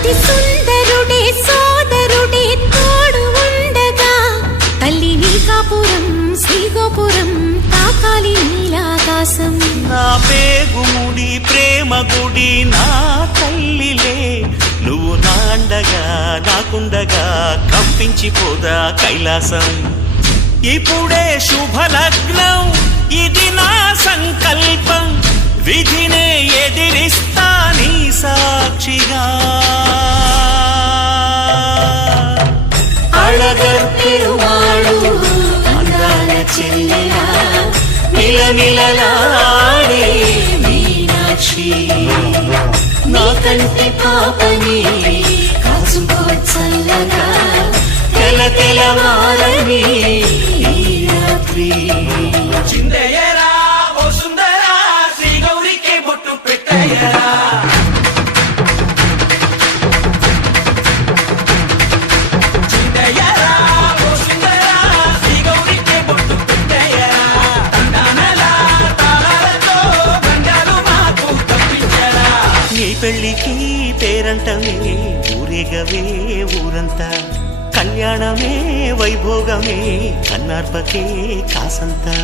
అతి సుందరుడే సోదరుడే తోడు ఉండగా తల్లి నీ కాపురం శ్రీగోపురం తాకాలి నీలాకాశం. నా పేగుముడి ప్రేమ గుడి నా తల్లిలే, నువ్వు నాండగా నాకుండగా కంపించిపోదా కైలాసం. ఇప్పుడే శుభలగ్నం ఇది నా సంకల్పం, విధినే ఎదిరిస్తా నీ సాక్షిగా. అళగర్ పెరుమాళు అందాల చెల్లెలా మిలమిలలాడే మీనాక్షి, నీ కంటి పాపని కాచుకో చల్లగా తెల తెలవారని ఈ రాత్రి. చిందయ్యరా ఓ సుందరా శ్రీ గౌరికి బొట్టు పెట్టయ్యరా. చిందయ్యరా ఓ సుందరా శ్రీ గౌరికి బొట్టు పెట్టయ్యరా. తండానలా తాళాలతో గండాలు మాకు తప్పించరా. నీ పెళ్ళికి పేరంటమే ఊరేగవే ఊరంతా, కళ్యాణమే వైభోగమే కన్నార్పకే కాసంతా.